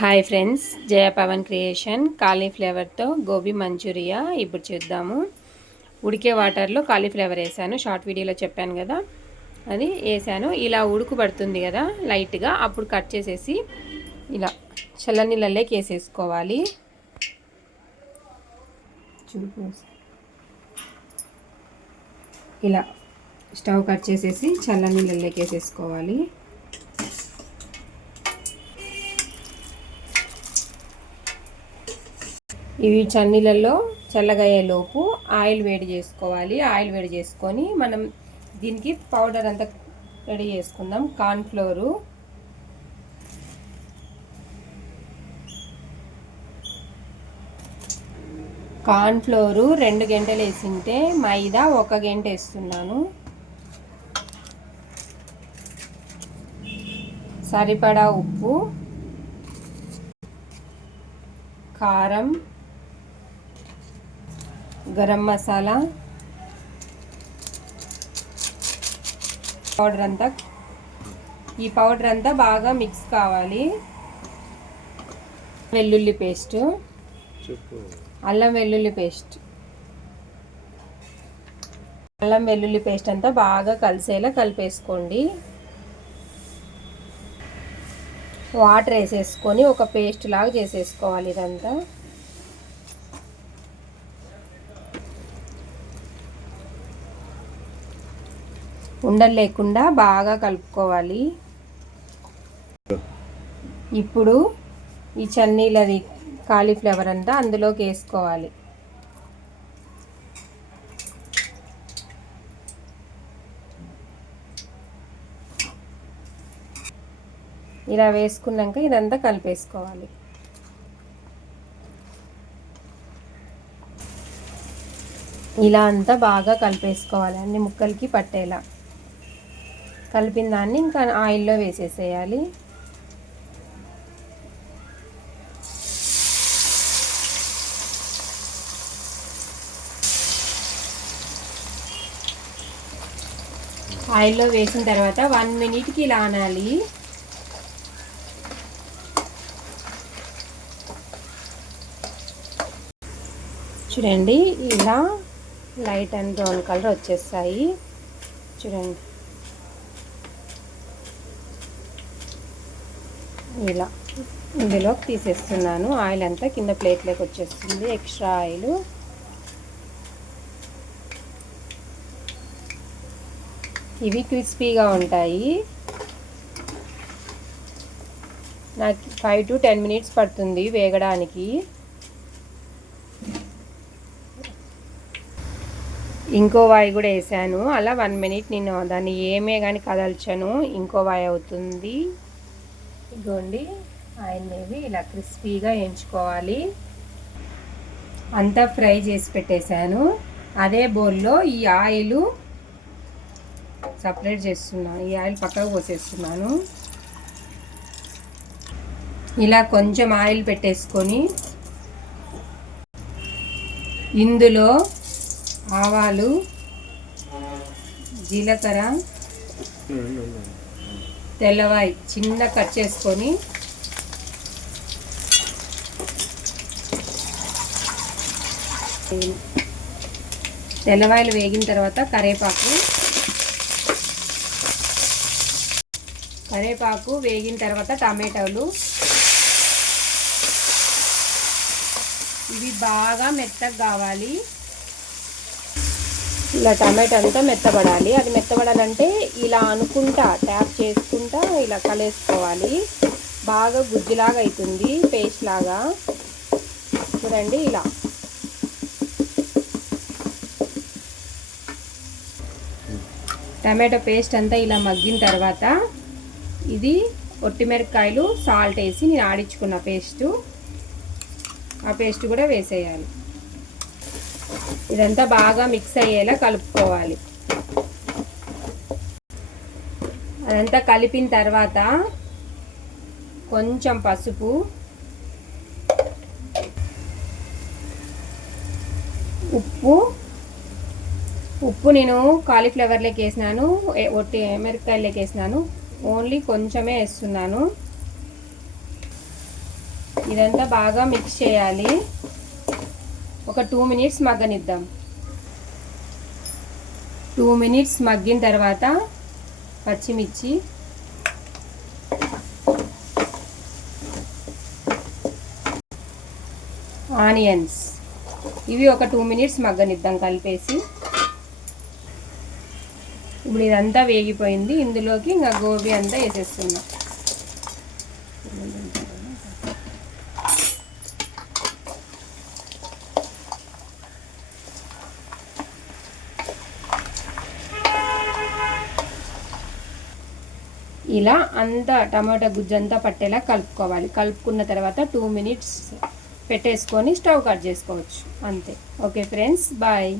Hi friends, జయ Pawan creation కాలీఫ్లవర్తో gobi Manchuria ఇప్పుడు చూద్దాము. ఉడికే వాటర్లో కాలీఫ్లవర్ వేసాను, షార్ట్ వీడియోలో చెప్పాను కదా, అది వేసాను. ఇలా ఉడుకుపడుతుంది కదా లైట్గా, అప్పుడు కట్ చేసేసి ఇలా చల్లనీళ్ళలోకి వేసేసుకోవాలి. ఇలా స్టవ్ కట్ చేసేసి చల్లనీళ్ళలోకి వేసేసుకోవాలి. ఇవి చన్నీళ్ళల్లో చల్లగయ్యేలోపు ఆయిల్ వేడి చేసుకోవాలి. ఆయిల్ వేడి చేసుకొని మనం దీనికి పౌడర్ అంతా రెడీ చేసుకుందాం. కార్న్ఫ్లోరు, కార్న్ఫ్లోరు 2 గంటలు వేసింటే మైదా 1 గంట వేస్తున్నాను. సరిపడా ఉప్పు, కారం, గరం మసాలా పౌడర్ అంతా, ఈ పౌడర్ అంతా బాగా మిక్స్ కావాలి. వెల్లుల్లి పేస్ట్, అల్లం వెల్లుల్లి పేస్ట్ అంతా బాగా కలిసేలా కలిపేసుకోండి. వాటర్ వేసేసుకొని ఒక పేస్ట్ లాగా చేసేసుకోవాలి. ఇదంతా ఉండలు లేకుండా బాగా కలుపుకోవాలి. ఇప్పుడు ఈ చన్నీలది కాలీఫ్లవర్ అంతా అందులోకి వేసుకోవాలి. ఇలా వేసుకున్నాక ఇదంతా కలిపేసుకోవాలి. ఇలా అంతా బాగా కలిపేసుకోవాలి, అన్ని ముక్కలకి పట్టేలా. కలిపిన దాన్ని ఇంకా ఆయిల్లో వేసేసేయాలి. ఆయిల్లో వేసిన తర్వాత 1 మినిట్కి ఇలా అనాలి. చూడండి, ఇలా లైట్ అండ్ బ్రౌన్ కలర్ వచ్చేస్తాయి. చూడండి, ఇలా ఇందులోకి తీసేస్తున్నాను. ఆయిల్ అంతా కింద ప్లేట్లోకి వచ్చేస్తుంది, ఎక్స్ట్రా ఆయిల్. ఇవి క్రిస్పీగా ఉంటాయి. నాకు 5 to 10 మినిట్స్ పడుతుంది వేగడానికి. ఇంకో వాయి కూడా వేసాను. అలా 1 మినిట్ నేను దాన్ని ఏమే కానీ కదల్చను, ఇంకో వాయి అవుతుంది. ఇదిగోండి, ఆయిల్ని ఇలా క్రిస్పీగా వేయించుకోవాలి. అంతా ఫ్రై చేసి పెట్టేశాను. అదే బౌల్లో ఈ ఆయిల్ సపరేట్ చేస్తున్నాను. ఈ ఆయిల్ పక్కకు పోసేస్తున్నాను. ఇలా కొంచెం ఆయిల్ పెట్టేసుకొని ఇందులో ఆవాలు, జీలకర్ర, తెల్లవాయి చిన్న కట్ చేసుకొని తెల్లవాయలు వేగిన తర్వాత కరేపాకు వేగిన తర్వాత టమాటాలు, ఇవి బాగా మెత్తగా కావాలి. ఇలా టమాటా అంతా మెత్తబడాలి. అది మెత్తబడాలంటే ఇలా అనుకుంటా ట్యాప్ చేసుకుంటా ఇలా కలేసుకోవాలి. బాగా గుజ్జులాగా అవుతుంది, పేస్ట్ లాగా. చూడండి, ఇలా టమాటో పేస్ట్ అంతా ఇలా మగ్గిన తర్వాత ఇది ఒట్టిమిరపకాయలు, సాల్ట్ వేసి నేను ఆడించుకున్న ఆ పేస్ట్ కూడా వేసేయాలి. ఇదంతా బాగా మిక్స్ అయ్యేలా కలుపుకోవాలి. అదంతా కలిపిన తర్వాత కొంచెం పసుపు, ఉప్పు నేను కాలీఫ్లవర్లోకి వేసినాను, ఒట్టి మిరపకాయలోకి వేసినాను. ఓన్లీ కొంచెమే వేస్తున్నాను. ఇదంతా బాగా మిక్స్ చేయాలి. ఒక 2 మినిట్స్ మగ్గనిద్దాం. 2 మినిట్స్ మగ్గిన తర్వాత పచ్చిమిర్చి, ఆనియన్స్ ఇవి ఒక 2 మినిట్స్ మగ్గనిద్దాం కలిపేసి. ఇప్పుడు ఇదంతా వేగిపోయింది. ఇందులోకి ఇంకా గోబీ అంతా వేసేస్తున్నాం. ఇలా అంతా టమాటా గుజ్జంతా పట్టేలా కలుపుకోవాలి. కలుపుకున్న తర్వాత 2 మినిట్స్ పెట్టేసుకొని స్టవ్ కట్ చేసుకోవచ్చు. అంతే. Okay friends, bye.